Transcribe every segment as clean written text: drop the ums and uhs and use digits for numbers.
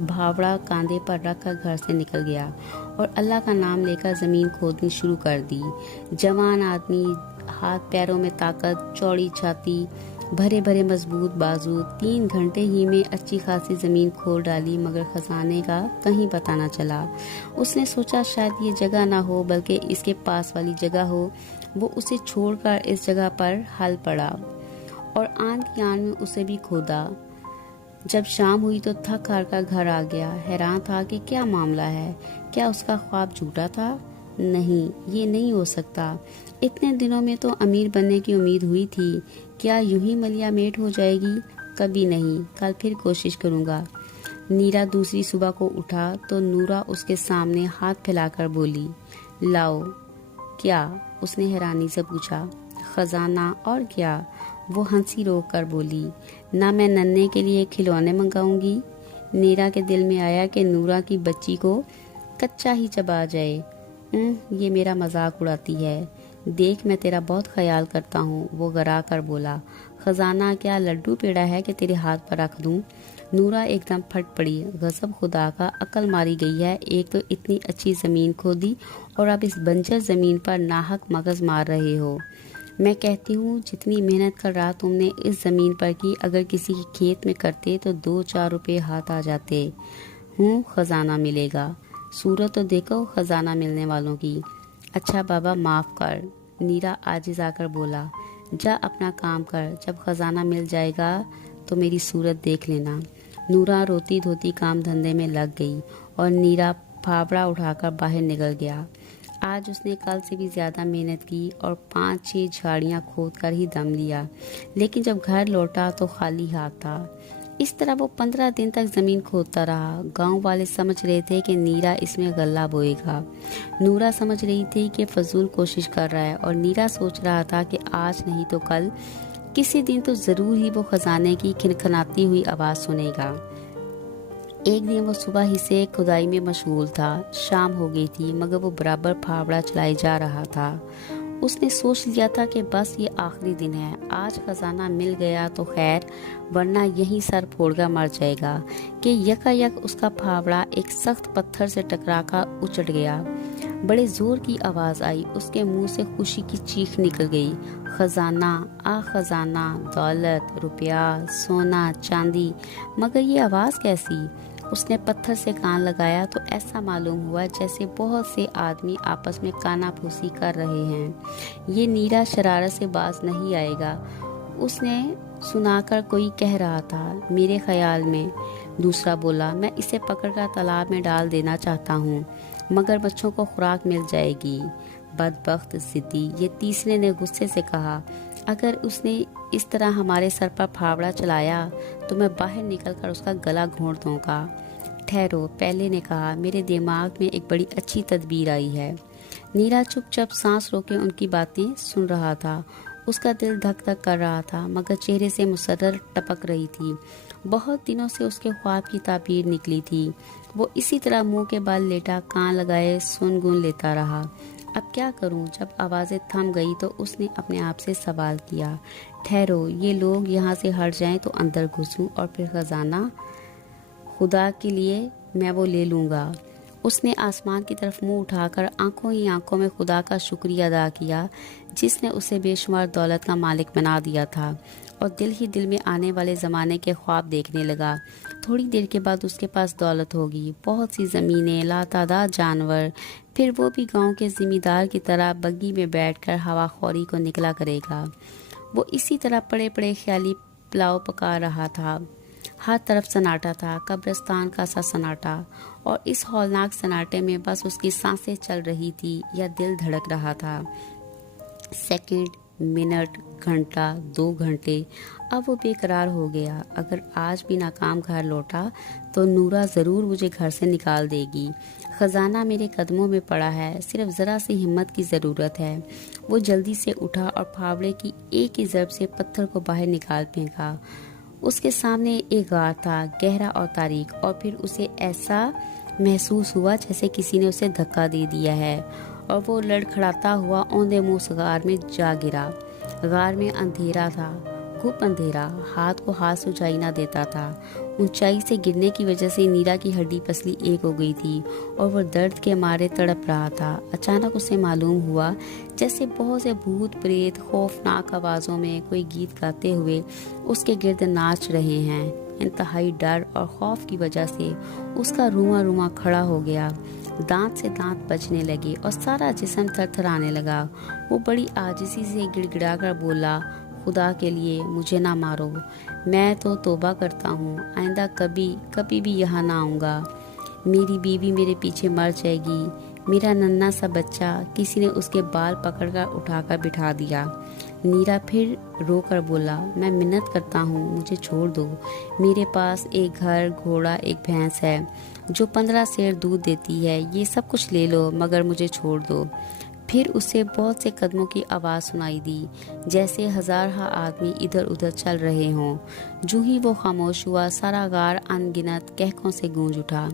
भावड़ा कांधे पर रखकर घर से निकल गया और अल्लाह का नाम लेकर ज़मीन खोदनी शुरू कर दी। जवान आदमी, हाथ पैरों में ताकत, चौड़ी छाती, भरे भरे मजबूत बाजू। 3 घंटे ही में अच्छी खासी ज़मीन खोद डाली, मगर खजाने का कहीं पता न चला। उसने सोचा शायद ये जगह ना हो बल्कि इसके पास वाली जगह हो। वो उसे छोड़कर इस जगह पर हल पड़ा और आन की आन में उसे भी खोदा। जब शाम हुई तो थक हार कर घर आ गया। हैरान था कि क्या मामला है, क्या उसका ख्वाब झूठा था? नहीं, ये नहीं हो सकता। इतने दिनों में तो अमीर बनने की उम्मीद हुई थी। क्या यूं ही मलिया मेट हो जाएगी? कभी नहीं, कल फिर कोशिश करूंगा। नीरा दूसरी सुबह को उठा तो नूरा उसके सामने हाथ फैलाकर बोली, लाओ। क्या? उसने हैरानी से पूछा। खजाना, और क्या? वो हंसी रोक कर बोली, ना मैं नन्हे के लिए खिलौने मंगाऊंगी। नीरा के दिल में आया कि नूरा की बच्ची को कच्चा ही चबा जाए। ये मेरा मजाक उड़ाती है। देख, मैं तेरा बहुत ख्याल करता हूँ, वो गरा कर बोला। खजाना, क्या लड्डू पेड़ा है कि तेरे हाथ पर रख दूँ? नूरा एकदम फट पड़ी। गजब खुदा का, अकल मारी गई है। एक तो इतनी अच्छी जमीन खोदी और अब इस बंजर जमीन पर नाहक मगज मार रहे हो। मैं कहती हूँ जितनी मेहनत कर रहा तुमने इस जमीन पर की, अगर किसी के खेत में करते तो 2-4 रुपए हाथ आ जाते। खजाना मिलेगा। सूरत तो देखो खजाना मिलने वालों की। अच्छा बाबा, माफ कर। नीरा आजिज आकर बोला, जा अपना काम कर, जब खजाना मिल जाएगा तो मेरी सूरत देख लेना। नूरा रोती धोती काम धंधे में लग गई और नीरा फावड़ा उठाकर बाहर निकल गया। आज उसने कल से भी ज्यादा मेहनत की और 5-6 झाड़ियां खोद कर ही दम लिया, लेकिन जब घर लौटा तो खाली हाथ था। इस तरह वो 15 दिन तक जमीन खोदता रहा। गांव वाले समझ रहे थे कि नीरा इसमें गल्ला बोएगा। नूरा समझ रही थी कि फजूल कोशिश कर रहा है और नीरा सोच रहा था कि आज नहीं तो कल किसी दिन तो जरूर ही वो खजाने की खिनखनाती हुई आवाज सुनेगा। एक दिन वो सुबह ही से खुदाई में मशगूल था। शाम हो गई थी मगर वो बराबर फावड़ा चलाए जा रहा था। उसने सोच लिया था कि बस ये आखिरी दिन है। आज खजाना मिल गया तो खैर, वरना यहीं सर फोड़कर मर जाएगा। कि यकायक उसका फावड़ा एक सख्त पत्थर से टकराकर उचट गया। बड़े जोर की आवाज आई। उसके मुंह से खुशी की चीख निकल गई। खजाना, आ खजाना, दौलत, रुपया, सोना, चांदी। मगर ये आवाज कैसी? उसने पत्थर से कान लगाया तो ऐसा मालूम हुआ जैसे बहुत से आदमी आपस में कानाफूसी कर रहे हैं। ये नीरा शरारत से बाज नहीं आएगा, उसने सुनाकर कोई कह रहा था। मेरे ख्याल में, दूसरा बोला, मैं इसे पकड़कर तालाब में डाल देना चाहता हूँ, मगर बच्चों को खुराक मिल जाएगी। बदबख्त जिद्दी, ये तीसरे ने गुस्से से कहा। अगर उसने इस तरह हमारे सर पर फावड़ा चलाया तो मैं बाहर निकलकर उसका गला घोंट दूंगा। ठहरो, पहले ने कहा, मेरे दिमाग में एक बड़ी अच्छी तदबीर आई है। नीरा चुपचाप सांस रोके उनकी बातें सुन रहा था। उसका दिल धक धक कर रहा था मगर चेहरे से मुसर्रत टपक रही थी। बहुत दिनों से उसके ख्वाब की ताबीर निकली थी। वो इसी तरह मुंह के बाल लेटा कान लगाए सुन गुन लेता रहा। अब क्या करूं? जब आवाज़ें थम गई तो उसने अपने आप से सवाल किया, ठहरो, ये लोग यहाँ से हट जाएं तो अंदर घुसूं और फिर खजाना? खुदा के लिए मैं वो ले लूँगा। उसने आसमान की तरफ मुंह उठाकर आंखों ही आंखों में खुदा का शुक्रिया अदा किया जिसने उसे बेशुमार दौलत का मालिक बना दिया था, और दिल ही दिल में आने वाले ज़माने के ख्वाब देखने लगा। थोड़ी देर के बाद उसके पास दौलत होगी, बहुत सी ज़मीनें, लातादाद जानवर। फिर वो भी गांव के ज़िम्मेदार की तरह बग्गी में बैठकर हवाखोरी को निकला करेगा। वो इसी तरह पड़े पड़े ख्याली पुलाव पका रहा था। हर तरफ सन्नाटा था, कब्रिस्तान का सा सन्नाटा, और इस हौलनाक सन्नाटे में बस उसकी सांसें चल रही थी या दिल धड़क रहा था। सेकंड, मिनट, घंटा, 2 घंटे, अब वो बेकरार हो गया। अगर आज भी नाकाम घर लौटा तो नूरा ज़रूर मुझे घर से निकाल देगी। खजाना मेरे कदमों में पड़ा है, सिर्फ ज़रा सी हिम्मत की ज़रूरत है। वो जल्दी से उठा और फावड़े की एक ही ज़रब से पत्थर को बाहर निकाल फेंका। उसके सामने एक गार था, गहरा और तारीक, और फिर उसे ऐसा महसूस हुआ जैसे किसी ने उसे धक्का दे दिया है, और वो लड़खड़ाता हुआ औंधे मुंह गार में जा गिरा। गार में अंधेरा था, खूब अंधेरा, हाथ को हाथ से ऊंचाई ना देता था। ऊंचाई से गिरने की वजह से नीरा की हड्डी पसली एक हो गई थी और वो दर्द के मारे तड़प रहा था। अचानक उसे मालूम हुआ जैसे बहुत से भूत प्रेत खौफनाक आवाज़ों में कोई गीत गाते हुए उसके गिर्द नाच रहे हैं। इंतहाई डर और खौफ की वजह से उसका रुआ रुआ खड़ा हो गया, दांत से दांत बजने लगे और सारा जिस्म थरथराने लगा। वो बड़ी आजिज़ी से गिड़गिड़ाकर बोला, खुदा के लिए मुझे ना मारो, मैं तो तौबा करता हूँ, आइंदा कभी भी यहाँ ना आऊँगा। मेरी बीवी मेरे पीछे मर जाएगी। मेरा नन्हा सा बच्चा। किसी ने उसके बाल पकड़कर उठाकर बिठा दिया। नीरा फिर रोकर बोला, मैं मिन्नत करता हूँ, मुझे छोड़ दो। मेरे पास एक घर, घोड़ा, एक भैंस है जो 15 सेर दूध देती है। ये सब कुछ ले लो, मगर मुझे छोड़ दो। फिर उसे बहुत से कदमों की आवाज़ सुनाई दी, जैसे हज़ार आदमी इधर उधर चल रहे हों। जो ही वो खामोश हुआ, सारा गार अनगिनत कहकों से गूंज उठा।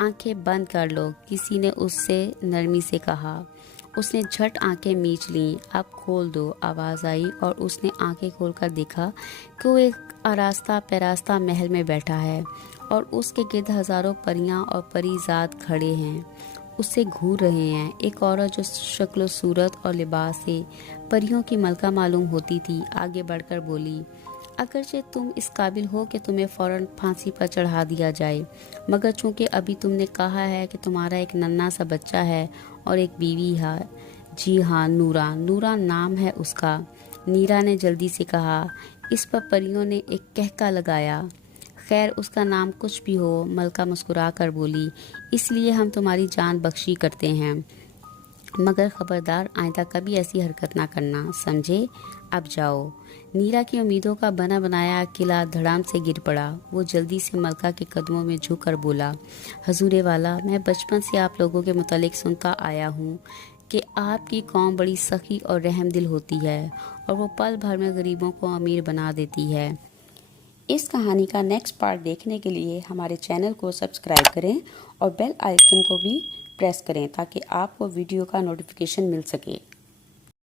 आंखें बंद कर लो, किसी ने उससे नरमी से कहा। उसने झट आंखें मीच लीं। अब खोल दो, आवाज़ आई और उसने आंखें खोलकर देखा कि वो एक आरास्ता पैरास्ता महल में बैठा है और उसके गिर्द हज़ारों परियां और परीजाद खड़े हैं, उससे घूर रहे हैं। एक औरत जो शक्ल सूरत और लिबास से परियों की मलका मालूम होती थी, आगे बढ़कर बोली, अगरचे तुम इस काबिल हो कि तुम्हें फ़ौरन फांसी पर चढ़ा दिया जाए, मगर चूंकि अभी तुमने कहा है कि तुम्हारा एक नन्हा सा बच्चा है और एक बीवी है। जी हाँ, नूरा नाम है उसका। नीरा ने जल्दी से कहा। इस पर परियों ने एक कहका लगाया। खैर, उसका नाम कुछ भी हो, मलका मुस्कुरा कर बोली, इसलिए हम तुम्हारी जान बख्शी करते हैं, मगर खबरदार आइंदा कभी ऐसी हरकत ना करना, समझे? अब जाओ। नीरा की उम्मीदों का बना बनाया किला धड़ाम से गिर पड़ा। वो जल्दी से मलका के कदमों में झुककर बोला, हजूरे वाला, मैं बचपन से आप लोगों के मुतालिक सुनता आया हूँ कि आपकी कौम बड़ी सखी और रहमदिल होती है और वो पल भर में गरीबों को अमीर बना देती है। इस कहानी का नेक्स्ट पार्ट देखने के लिए हमारे चैनल को सब्सक्राइब करें और बेल आइकन को भी प्रेस करें ताकि आपको वीडियो का नोटिफिकेशन मिल सके।